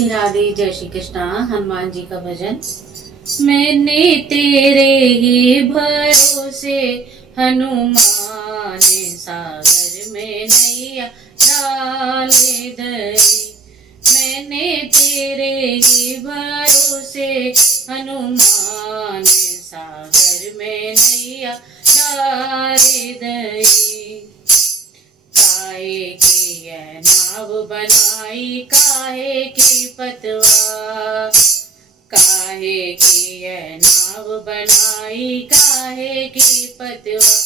राधे राधे, जय श्री कृष्णा। हनुमान जी का भजन। मैंने तेरे ही भरोसे हनुमान सागर में नैया डाल दई। मैंने तेरे ही भरोसे हनुमान सागर में नैया डाल दई। काहे की यह नाव बनाई, काहे की पतवा, काहे की यह नाव बनाई, काहे की पतवा।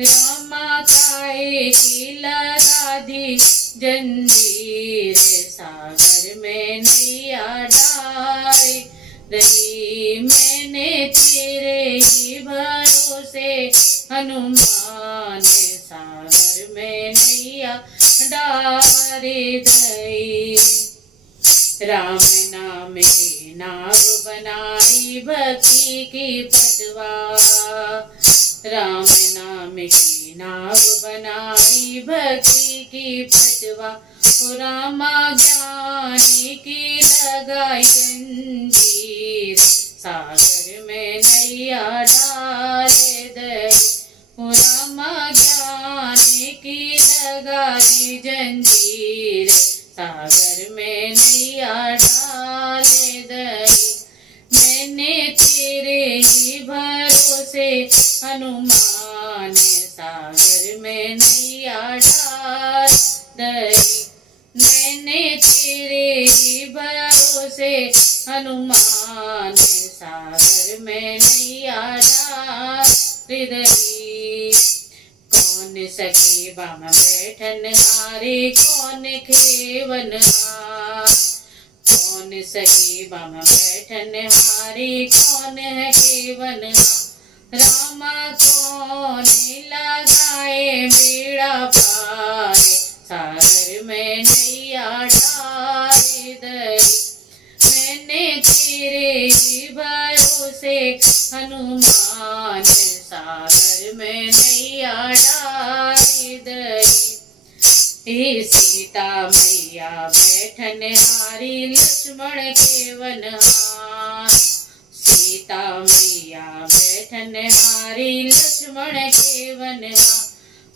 रामा काहे की लगा दी जंजीर, सागर में नैया डाल रही। मैंने तेरे ही भरोसे हनुमान सागर में नैया डाल दई। राम नाम की नाव बनाई, भक्ति की पतवा। राम नाम की नाव बनाई, भक्ति की पतवा। रामा ज्ञानी की लगाई जंजीर, सागर में नैया डाल दई। रामा ज्ञानी की लगा दी जंजीर, सागर में नैया डाल दई। मैंने तेरे ही भरोसे हनुमान सागर में नैया डाल दई। मैंने तेरे ही भरोसे हनुमान सागर में नैया डाल दई। कौन सखी बाम बैठन हारे, कौन खेवन हार। कौन सखी बाम बैठन हारे, कौन है खेवन हार। रामा कौन लगाए बेड़ा पार, सागर में नैया डाल दई। मैंने तेरे ही भरोसे हनुमान सागर में नैया डाल दई। हे सीता मैया बैठन हारी, लक्ष्मण केवन हार। सीता मैया बैठन हारी, लक्ष्मण केवन हार।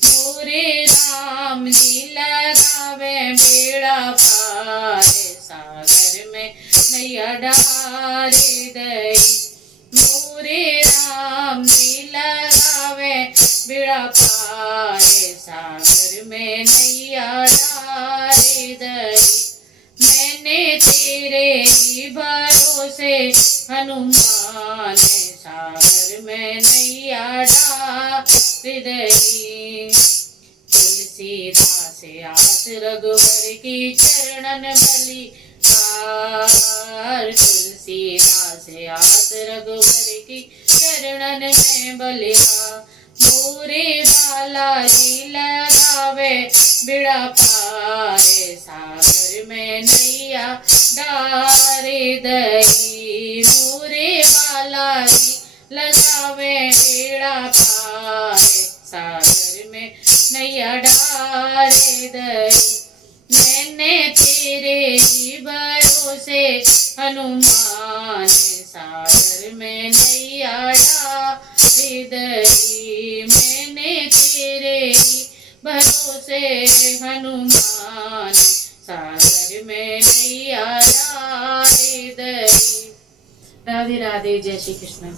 मोरे राम जी लगावे बेड़ा पार, सागर में नैया डाल दई। मोरे राम जी लगावे बेड़ा पार, सागर में नैया डाल दई। मैंने तेरे ही भरोसे हनुमान सागर में नैया डाल दई। तुलसीदास आस रघुवर की चरणन बलि हार। तुलसीदास आस रघुवर की चरणन में बलिहार। मोरे बालाजी लगावे बेड़ा पार, सागर में नैया डाल दई। मोरे बालाजी लगावे बेड़ा पार, सागर में नैया डाल दई। मैंने तेरे ही भरोसे हनुमान सागर में नैया डाल दई। मैंने तेरे ही भरोसे हनुमान सागर में नैया डाल दई। राधे राधे, जय श्री कृष्ण।